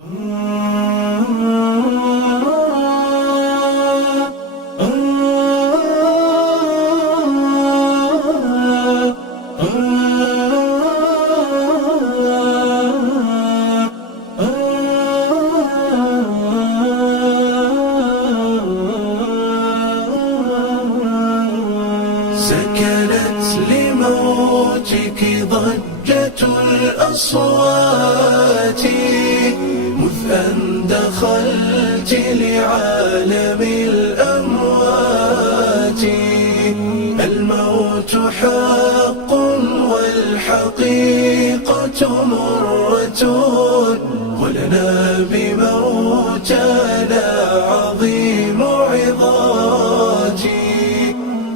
سكنت لموتك ضجة الأصوات مذ أن دخلت لعالم الأموات. الموت حق والحقيقة مرة، ولنا بموتنا عظيم عظات،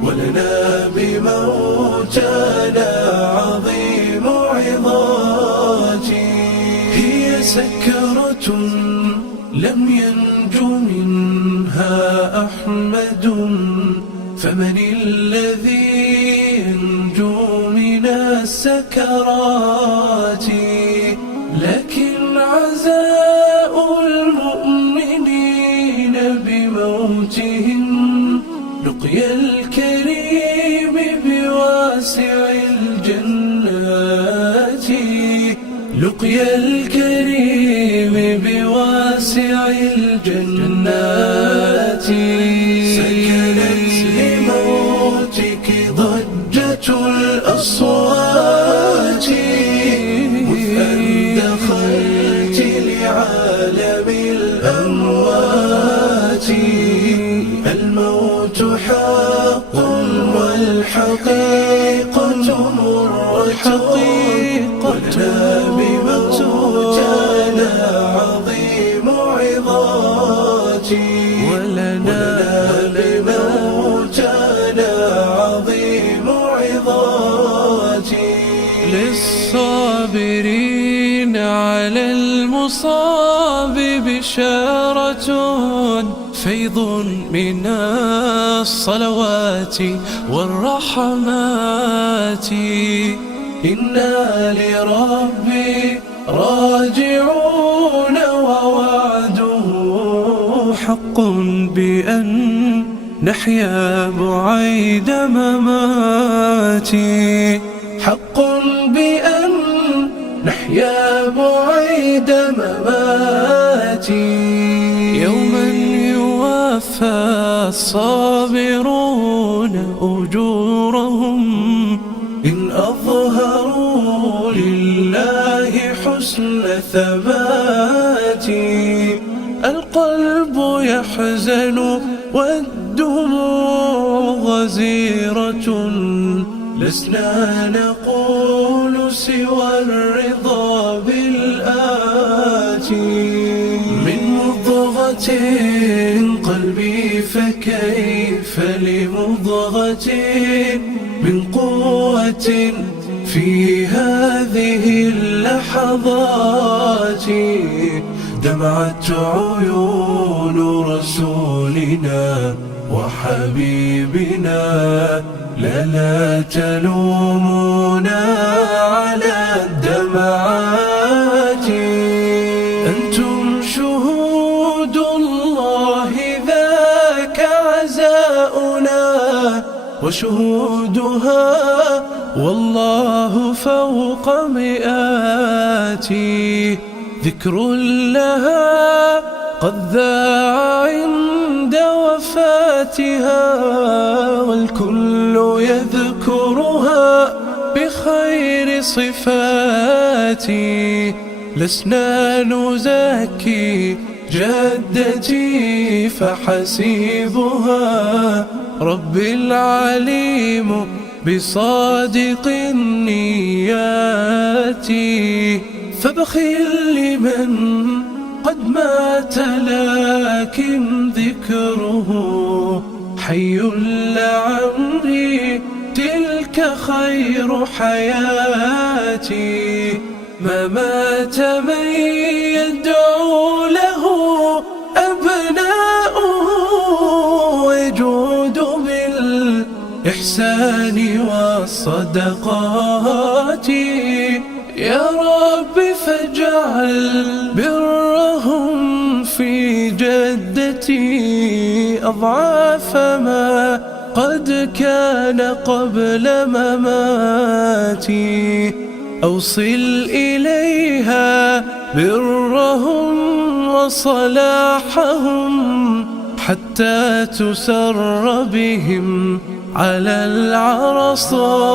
ولنا بموتنا عظيم عظات. هي سكرة لم ينج منها أحمد، فمن الذي ينجو من السكرات؟ لكن عزاء المؤمنين بموتهم لقيا الكريم بواسع الجنات، لقيا الكريم بواسع الجنات. سكنت لموتك ضجة الأصوات مذ أن دخلت لعالم الأموات. الموت حق والحقيقة مرة، ولنا بموتنا عظيم عظات، ولنا بموتنا عظيم عظات. للصابرين على المصاب بشارة، فيض من الصلوات والرحمات. إنا لربي راجعون ووعده حق بأن نحيا بعيد مماتي، حق بأن نحيا بعيد مماتي. يوما يوفى الصابرون أجورهم إن أظهروا لله حسن ثبات. القلب يحزن والدموع غزيرة، لسنا نقول سوى الرضا بالآتي. من مضغة قلبي فكيف لمضغة من قوة في هذه اللحظات. دمعت عيون رسولنا وحبيبنا، لا تلومونا على الدمعات. أنتم شهود الله ذاك عزاؤنا، وشهودها والله فوق مئات. ذكر لها قد ذاع عند وفاتها، والكل يذكرها بخير صفاتي. لسنا نزكي جدتي فحسيبها ربي العليم بصادق النيات. فبخل لمن قد مات لكن ذكره حي لعمري، تلك خير حياتي. ما مات من يدعو له أبناؤه، ويجود بالإحسان والصدقات. يا رب فاجعل بره نيتي أضعاف ما قد كان قبل مماتي. أوصل إليها برهم وصلاحهم حتى تسر بهم على العرصات.